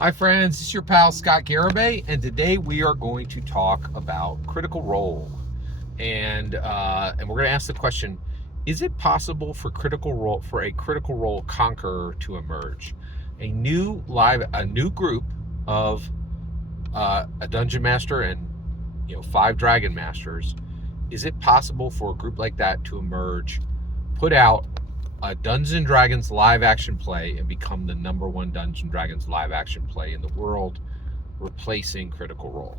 Hi friends, this is your pal Scott Garibay, and today we are going to talk about Critical Role, and we're going to ask the question: is it possible for a Critical Role Conqueror to emerge? A new group of a dungeon master and 5 dragon masters. Is it possible for a group like that to emerge, put out a Dungeons and Dragons live action play, and become the number one Dungeons and Dragons live action play in the world, replacing Critical Role?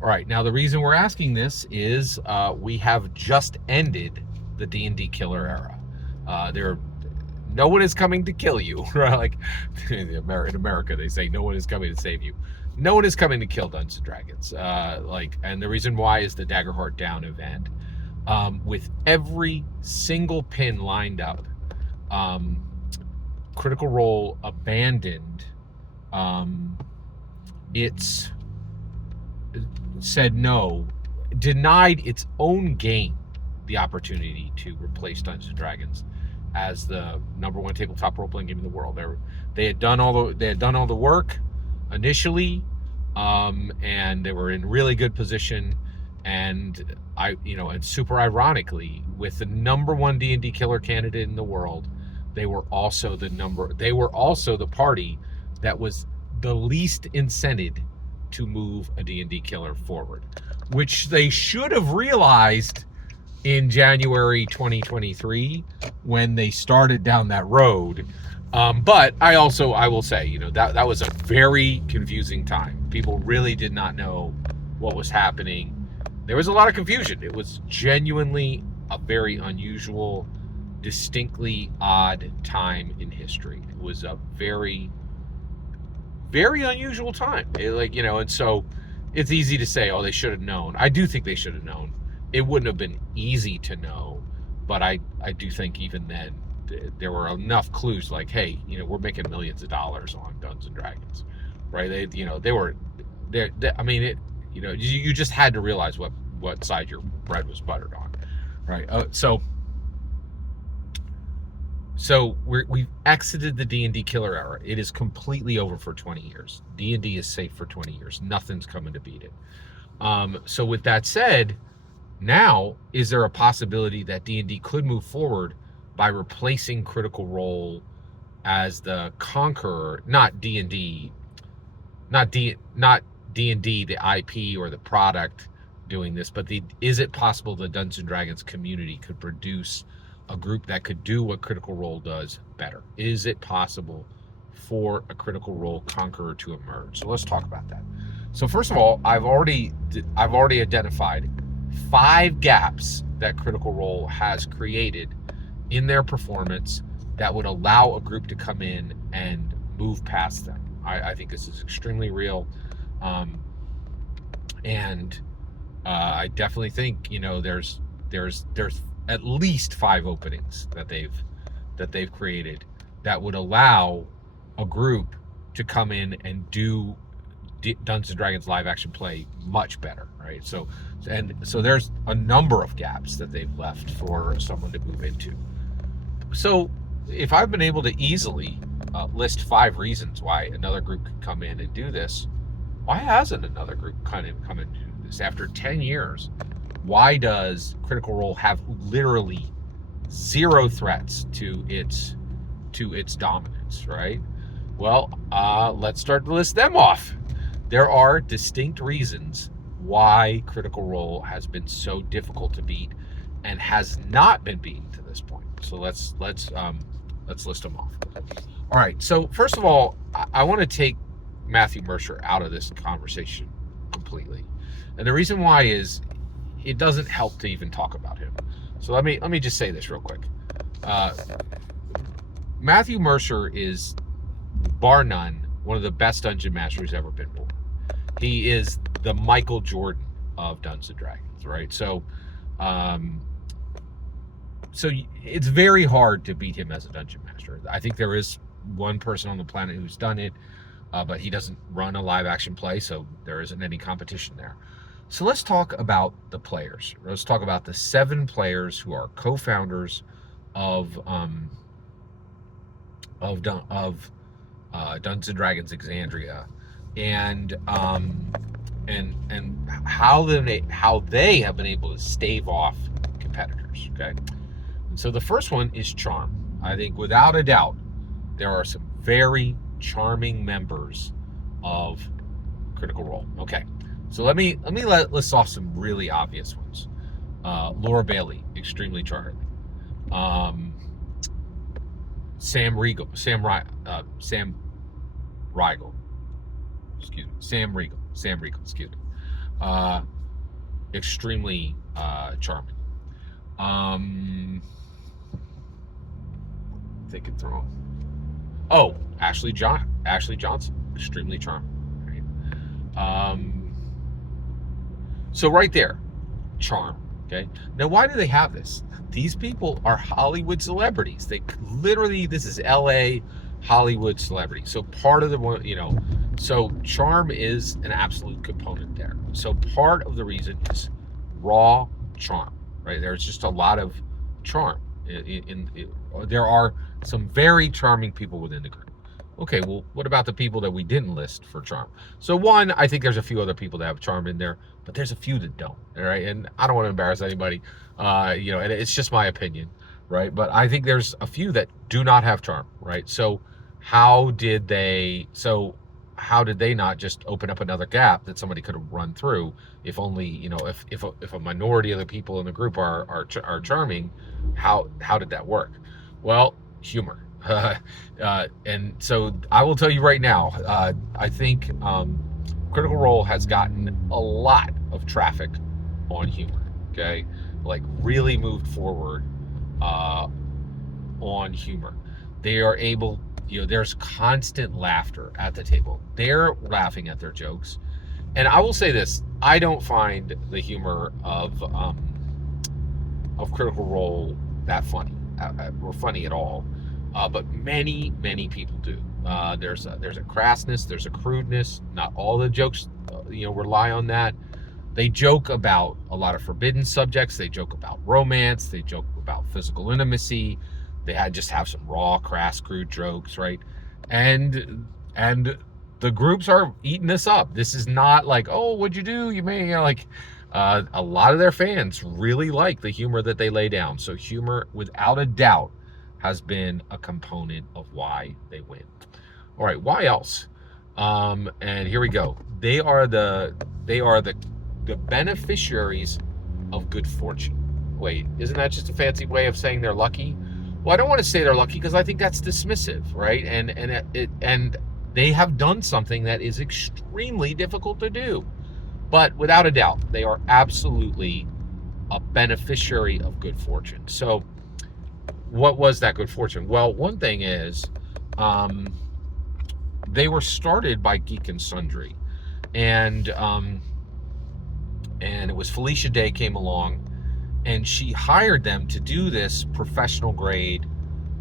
All right, now the reason we're asking this is we have just ended the D&D killer era. No one is coming to kill you, right? Like in America, they say no one is coming to save you. No one is coming to kill Dungeons and Dragons. And the reason why is the Daggerheart Down event. With every single pin lined up, Critical Role abandoned. It's said no, denied its own game the opportunity to replace Dungeons and Dragons as the number one tabletop role-playing game in the world. They had done all the work initially, and they were in really good position. And and super ironically, with the number one D&D killer candidate in the world, they were also the party that was the least incented to move a D&D killer forward, which they should have realized in January 2023 when they started down that road. But I will say, that was a very confusing time. People really did not know what was happening. There was a lot of confusion. It was genuinely a very unusual, distinctly odd time in history. It was a very, very unusual time. And so it's easy to say, oh, they should have known. I do think they should have known. It wouldn't have been easy to know, but I do think even then there were enough clues like, hey, we're making millions of dollars on Dungeons and Dragons, right? You just had to realize what side your bread was buttered on, right? So we've exited the D&D killer era. It is completely over for 20 years. D&D is safe for 20 years. Nothing's coming to beat it. So with that said, now is there a possibility that D&D could move forward by replacing Critical Role as the Conqueror, not D&D, not D&D, the IP or the product doing this, but is it possible the Dungeons and Dragons community could produce a group that could do what Critical Role does better? Is it possible for a Critical Role Conqueror to emerge? So let's talk about that. So first of all, I've already identified 5 gaps that Critical Role has created in their performance that would allow a group to come in and move past them. I think this is extremely real. I definitely think there's at least 5 openings that they've created that would allow a group to come in and do Dungeons and Dragons live action play much better, right? So there's a number of gaps that they've left for someone to move into. So if I've been able to easily list 5 reasons why another group could come in and do this, why hasn't another group come in and do this after 10 years? Why does Critical Role have literally 0 threats to its dominance, right? Well, let's start to list them off. There are distinct reasons why Critical Role has been so difficult to beat and has not been beaten to this point. So let's list them off. All right. So first of all, I want to take Matthew Mercer out of this conversation completely, and the reason why is it doesn't help to even talk about him. So let me just say this real quick. Matthew Mercer is, bar none, one of the best dungeon masters ever been born. He is the Michael Jordan of Dungeons and Dragons, right? So it's very hard to beat him as a dungeon master. I think there is one person on the planet who's done it, but he doesn't run a live action play, so there isn't any competition there. So let's talk about the players. Let's talk about the 7 players who are co-founders of Dungeons and Dragons Exandria, and how they have been able to stave off competitors. Okay, and so the first one is charm. I think without a doubt, there are some very charming members of Critical Role. Okay, so let me list off some really obvious ones. Laura Bailey, extremely charming. Sam Riegel, Sam Riegel, excuse me, Sam Riegel, excuse me, extremely charming. Thinking through. Oh, Ashley Johnson, extremely charming. Right? So right there, charm. Okay. Now, why do they have this? These people are Hollywood celebrities. They literally, this is LA Hollywood celebrity. So part of the, so charm is an absolute component there. So part of the reason is raw charm, right? There's just a lot of charm. There are some very charming people within the group. Okay, well, what about the people that we didn't list for charm? So one, I think there's a few other people that have charm in there, but there's a few that don't, all right? And I don't want to embarrass anybody, and it's just my opinion, right? But I think there's a few that do not have charm, right? So how did they not just open up another gap that somebody could have run through if only, if a minority of the people in the group are charming, how did that work? Well, humor. And so I will tell you right now, I think Critical Role has gotten a lot of traffic on humor, okay? Like really moved forward on humor. They are able, there's constant laughter at the table. They're laughing at their jokes. And I will say this, I don't find the humor of Critical Role that funny, or funny at all. But many people do. There's a crassness, there's a crudeness. Not all the jokes, rely on that. They joke about a lot of forbidden subjects. They joke about romance. They joke about physical intimacy. They just have some raw, crass, crude jokes, right? And the groups are eating this up. This is not like, oh, what'd you do? You may, a lot of their fans really like the humor that they lay down. So humor, without a doubt, has been a component of why they win. All right, why else? And here we go. They are the beneficiaries of good fortune. Wait, isn't that just a fancy way of saying they're lucky? Well, I don't want to say they're lucky because I think that's dismissive, right? And they have done something that is extremely difficult to do. But without a doubt, they are absolutely a beneficiary of good fortune. So what was that good fortune? Well, one thing is they were started by Geek and Sundry, and it was Felicia Day came along, and she hired them to do this professional grade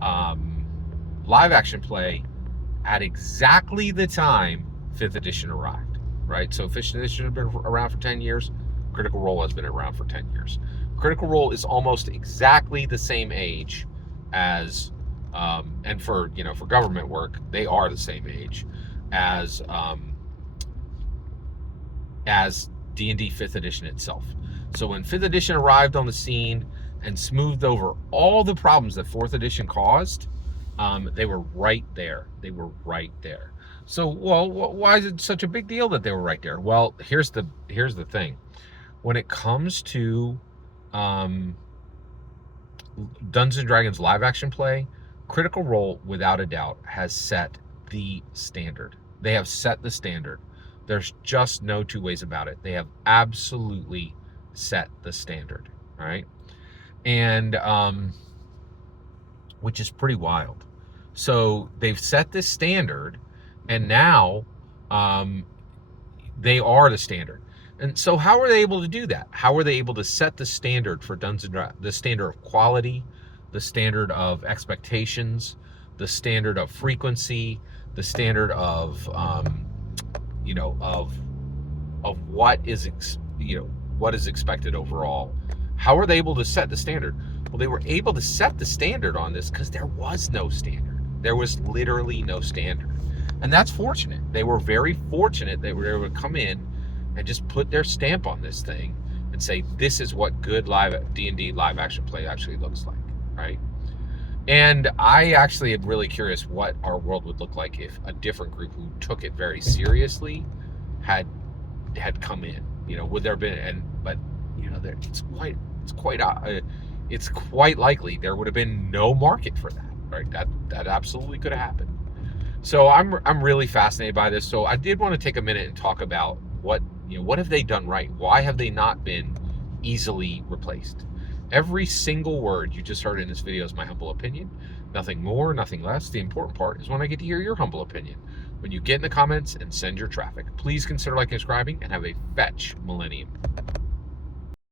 live action play at exactly the time 5th edition arrived, right? So 5th edition has been around for 10 years. Critical Role has been around for 10 years. Critical Role is almost exactly the same age as, and for government work, they are the same age as D&D 5th edition itself. So when 5th edition arrived on the scene and smoothed over all the problems that 4th edition caused, they were right there. So, well, why is it such a big deal that they were right there? Well, here's the thing. When it comes to Dungeons & Dragons live action play, Critical Role, without a doubt, has set the standard. They have set the standard. There's just no two ways about it. They have absolutely set the standard, right? And which is pretty wild. So they've set this standard, and now they are the standard. And so how are they able to do that? How are they able to set the standard for Dungeons & Dragons, the standard of quality, the standard of expectations, the standard of frequency, the standard of what is what is expected overall? How are they able to set the standard? Well, they were able to set the standard on this because there was no standard. There was literally no standard. And that's fortunate. They were very fortunate they were able to come in and just put their stamp on this thing and say, this is what good live D&D live action play actually looks like, right? And I actually am really curious what our world would look like if a different group who took it very seriously had come in. Would there have been? But it's quite likely there would have been no market for that, right? That absolutely could have happened. So I'm really fascinated by this. So I did want to take a minute and talk about what have they done right? Why have they not been easily replaced? Every single word you just heard in this video is my humble opinion. Nothing more, nothing less. The important part is when I get to hear your humble opinion. When you get in the comments and send your traffic. Please consider liking and subscribing, and have a fetch millennium.